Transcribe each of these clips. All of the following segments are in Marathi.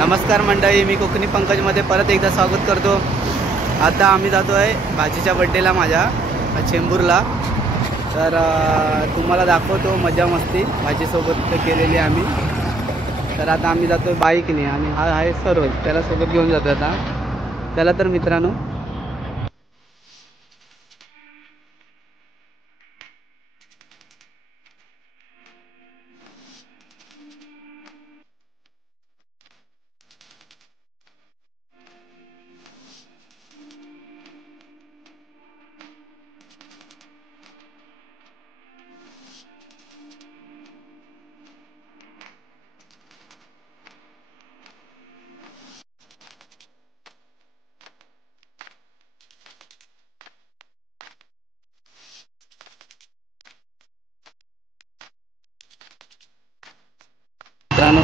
नमस्कार मंडळी, मी कोकणी पंकजमध्ये परत एकदा स्वागत करतो। आता आम्ही जातो आहे भाजीच्या बड्डेला माझ्या चेंबूरला। तर तुम्हाला दाखवतो मजा मस्ती भाजीसोबत केलेली आम्ही। तर आता आम्ही जातो बाईकने आणि हा आहे सरोज, त्याला सोबत घेऊन जातो आता। चला तर मित्रांनो,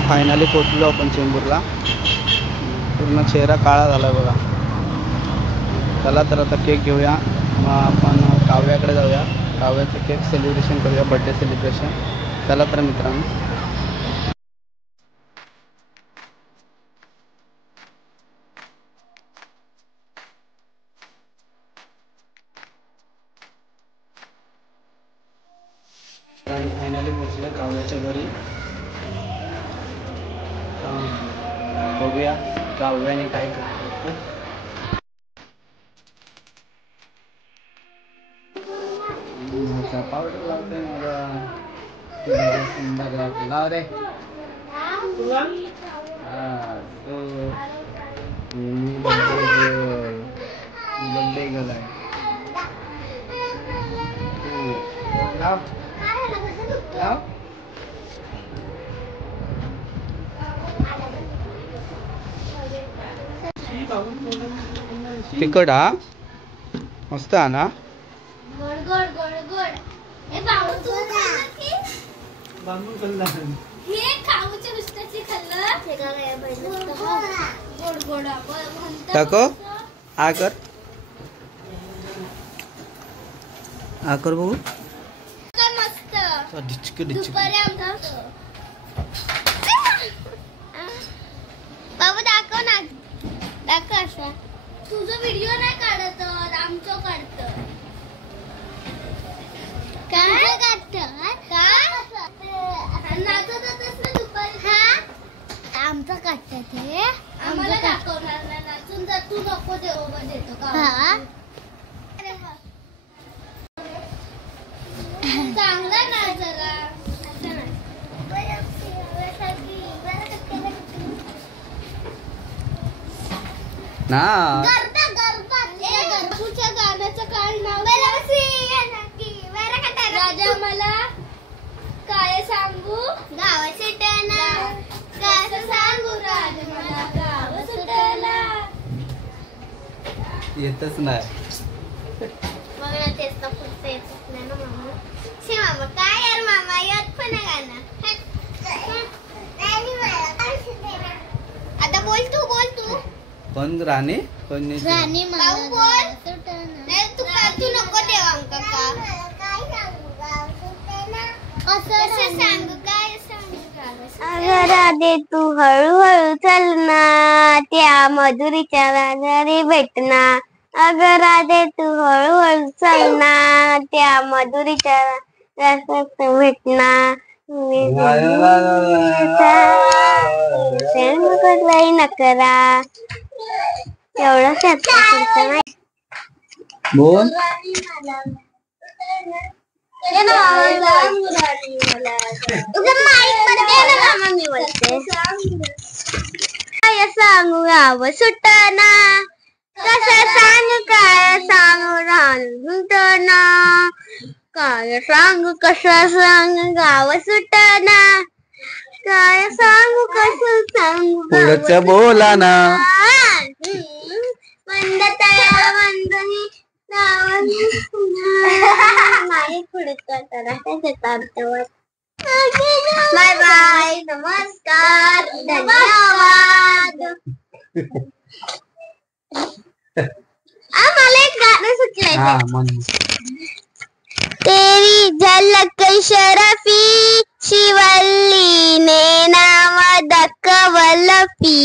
फायनली पोहोचलो आपण चेंबूरला। पूर्ण चेहरा काळा झाला बघा। चला तर आता केक घेऊया, मग आपण काव्याकडे जाऊया, काव्याचं केक सेलिब्रेशन करूया, बर्थडे सेलिब्रेशन। चला तर मित्रांनो, फायनली पोहोचलो काव्याच्या घरी। बघूया काव्याने काय करतो। पावडर लावते सुंदर लागते, लाव रे। बर्थडे गर्ल आहे। लाव लाव। तिखट हा मस्त आहे ना। टाको आ कर आ कर बघू। डिचक डिचक बाबा दाखव ना, दाखव असा। तुझा व्हिडिओ नाही काढत, आमचं काढत। काय काढत? काय नाचतच ना दुपारी? हा आमचं काढत ते, आम्हाला दाखवणार नाही नाचून। जर तू नको देतो का? चांगला ना जरा ना। गरबाच्या गाण्याचं काय नाव? राजा मला काय सांगू, गाव सुटना, काय सांगू राजा मला गाव सुटना। येतच नाही मग ना तेच तर पुढचं येतच नाही ना मामा। शे मामा काय यार मामा, येत पण आहे गाणं। आता बोल तू कोण राणी कोण राणी भाऊ बोल। नाही तू नको देवा अंका का असं सांगू काय सांगू। अगं राधे तू हळूहळू चलना, त्या मधुरीच्या घरी भेटना। अगं राधे तू हळूहळू चलना, त्या मधुरीच्या भेटना। नकरा एवढंच नाही बोल। काय सांगू गाव सुटना, कसं सांगू काय सांगू राहणं, काय सांगू कसं सांगू गाव सुटना, काय सांगू कसं सांगू पुढचं बोला ना। मंदतया मंदनी नाही पुढचं बाय बाय, नमस्कार, धन्यवाद। मला एक गाणं सुचलंय। तेरी झलक शरफी शिवल्लीने नाव दकवलपी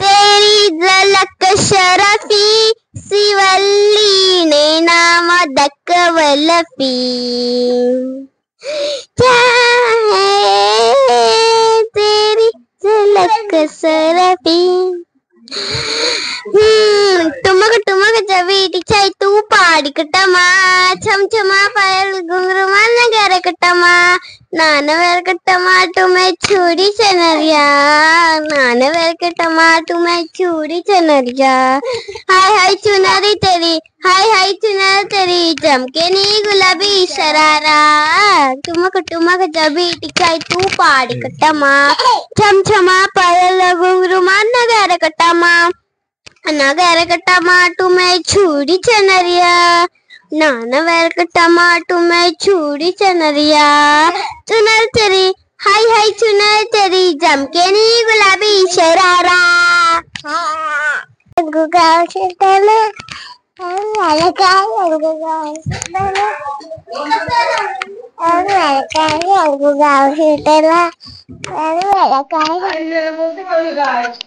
तेरी झलक शरफी शिवल्लीने नाम दकवलपी क्या है तेरी झलक शरफी टुमक टुमक जबीटी छाई तू पाड़ी कटमा छम छमा पायल घुंघरू मान नगर कटमा नानवेर के टमाटो में छुरी चनरिया नानवेर के टमाटो में छुरी चनरिया हाय हाय चुनरी तेरी हाय हाय चुनरी तेरी चमके नी गुलाबी शरारा टुमक टुमक जबीटी छाई तू पाड़ी कटमा छम छमा पायल घुंघरू मान नगर कटमा नगर के टमाटो में छुरी चनरिया नानवेर के टमाटो में छुरी चनरिया चुनर तेरी हाय हाय चुनर तेरी जमके नी गुलाबी शरारा गुगाव शिटले वाला काय गुगाव शिटले वाला काय गुगाव शिटला वाला काय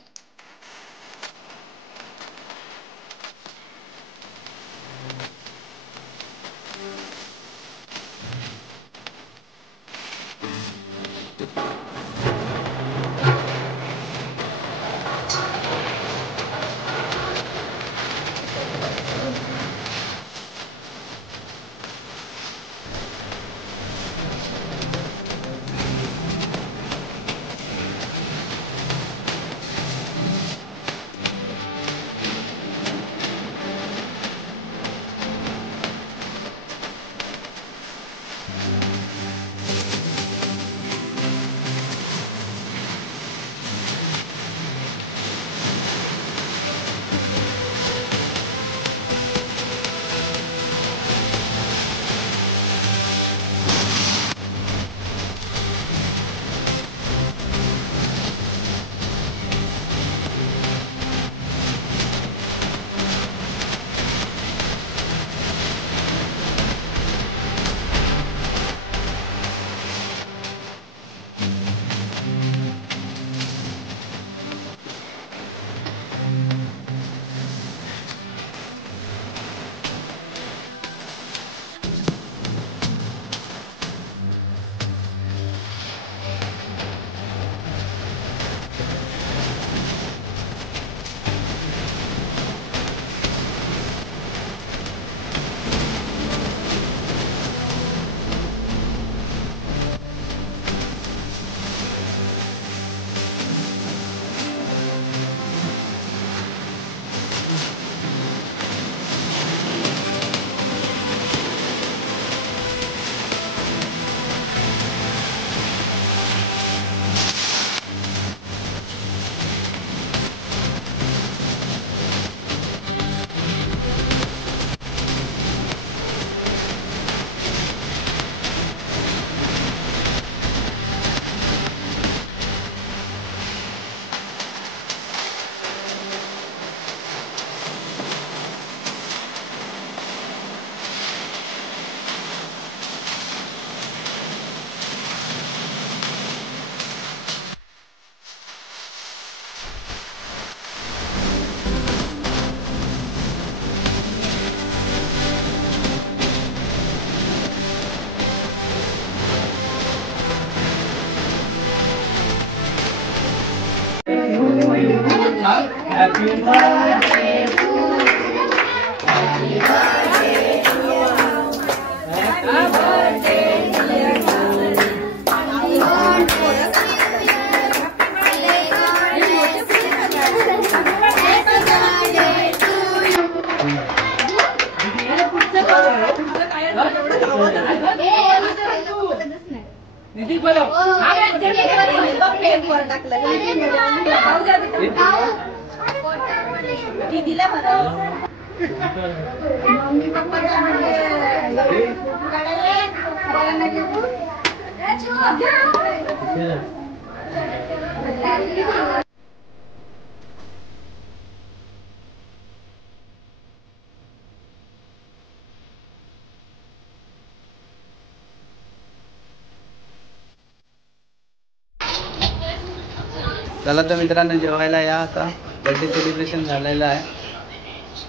चला तर मित्रांनो जेवायला या. आता बर्थडे सेलिब्रेशन झालेलं आहे.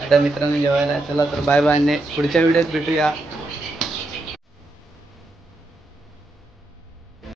आता मित्रांनो जेवायला चला तर बाय बाय. पुढच्या व्हिडिओत भेटूया.